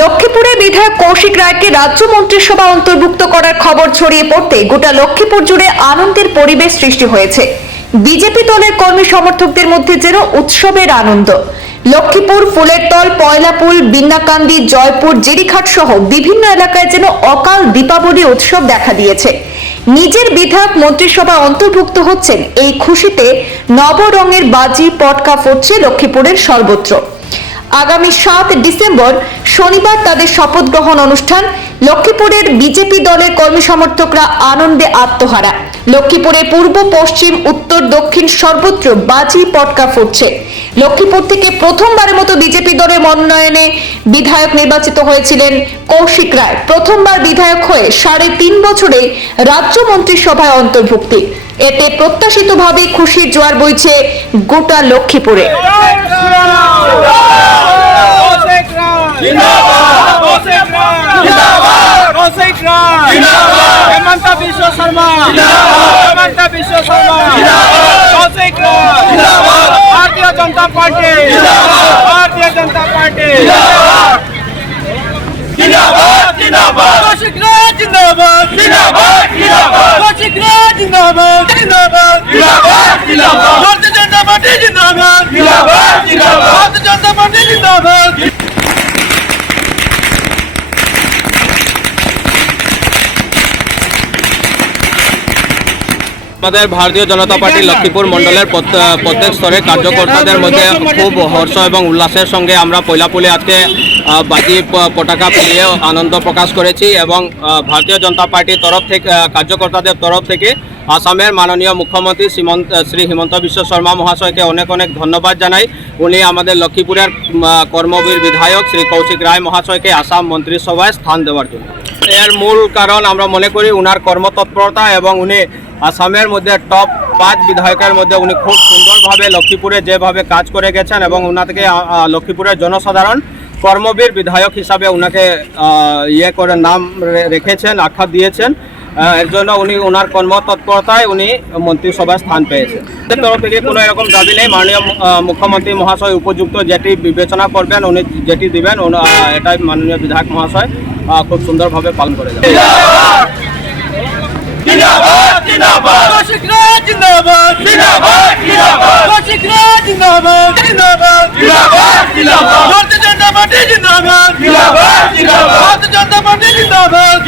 লক্ষ্মীপুরে বিধায়ক কৌশিক রায়কে রাজ্য মন্ত্রিসভা অন্তর্ভুক্ত করার খবর ছড়িয়ে পড়তে গোটা লক্ষ্মীপুর জুড়ে আনন্দের পরিবেশ সৃষ্টি হয়েছে। বিজেপি দলের কর্মী সমর্থকদের মধ্যে যেন উৎসবের আনন্দ। লক্ষ্মীপুর, ফুলেরতল, পয়লাপুল, বিন্নাকান্দি, জয়পুর, জেরিঘাট সহ বিভিন্ন এলাকায় যেন অকাল দীপাবলি উৎসব দেখা দিয়েছে। নিজের বিধায়ক মন্ত্রিসভা অন্তর্ভুক্ত হচ্ছেন এই খুশিতে নবরঙের বাজি পটকা ফুটছে লক্ষ্মীপুরের সর্বত্র। আগামী 7 ডিসেম্বর শনিবার তাদের শপথ গ্রহণ অনুষ্ঠান। লক্ষ্মীপুরের বিজেপি দলের কর্মী সমর্থকরা আনন্দে আত্মহারা। লক্ষ্মীপুরে পূর্ব, পশ্চিম, উত্তর, দক্ষিণ সর্বত্র বাজি পটকা ফুটছে। লক্ষ্মীপুর থেকে প্রথমবারের মতো বিজেপি দলের মনোনয়নে বিধায়ক নির্বাচিত হয়েছিলেন কৌশিক রায়। প্রথমবার বিধায়ক হয়ে 3.5 বছরে রাজ্য মন্ত্রিসভায় অন্তর্ভুক্তি। এতে প্রত্যাশিতভাবে খুশির জোয়ার বইছে গোটা লক্ষ্মীপুরে। हेमंता विश्व शर्मा, हेमंता विश्व शर्मा, कौशिक राय, भारतीय जनता पार्टी, भारतीय जनता पार्टी, जिंदाबाद, जिंदाबाद, कौशिक राय जिंदाबाद, जिंदाबाद, जिंदाबाद, कौशिक राय जिंदाबाद, जिंदाबाद, जिंदाबाद, जिंदाबाद, भारतीय जनता पार्टी जिंदाबाद, जिंदाबाद, जिंदाबाद, भारतीय जनता पार्टी जिंदाबाद। আমাদের ভারতীয় জনতা পার্টি লক্ষ্মীপুর মণ্ডলের প্রত্যেক স্তরে কার্যকর্তাদের মধ্যে খুব হর্ষ এবং উল্লাসের সঙ্গে আমরা পয়লাপুলে আজকে বাজি পতাকা ফেলিয়ে আনন্দ প্রকাশ করেছি এবং ভারতীয় জনতা পার্টির তরফ থেকে কার্যকর্তাদের তরফ থেকে আসামের মাননীয় মুখ্যমন্ত্রী শ্রী হিমন্ত বিশ্ব শর্মা মহাশয়কে অনেক অনেক ধন্যবাদ জানাই। উনি আমাদের লক্ষ্মীপুরের কর্মবীর বিধায়ক শ্রী কৌশিক রায় মহাশয়কে আসাম মন্ত্রিসভায় স্থান দেওয়ার জন্য। এর মূল কারণ আমরা মনে করি উনার কর্মতৎপরতা এবং উনি আসামের মধ্যে টপ 5 বিধায়কের মধ্যে উনি খুব সুন্দরভাবে লক্ষ্মীপুরে যেভাবে কাজ করে গেছেন এবং ওনাকে লক্ষ্মীপুরের জনসাধারণ কর্মবীর বিধায়ক হিসাবে ওনাকে করে নাম রেখেছেন, আখ্যা দিয়েছেন। এর জন্য উনি ওনার কর্মতৎপরতায় উনি মন্ত্রিসভায় স্থান পেয়েছেন। তরফ থেকে কোনো এরকম দাবি নেই। মাননীয় মুখ্যমন্ত্রী মহাশয় উপযুক্ত যেটি বিবেচনা করবেন উনি যেটি দিবেন এটাই মাননীয় বিধায়ক মহাশয় খুব সুন্দরভাবে পালন করে যাবেন। जिंदाबाद, जिंदाबाद, कौशिक राय जिंदाबाद, जिंदाबाद, जिंदाबाद, कौशिक राय जिंदाबाद, जिंदाबाद, जिंदाबाद, जिंदाबाद, भारतीय जनता पार्टी जिंदाबाद, जिंदाबाद, जिंदाबाद, भारतीय जनता पार्टी जिंदाबाद।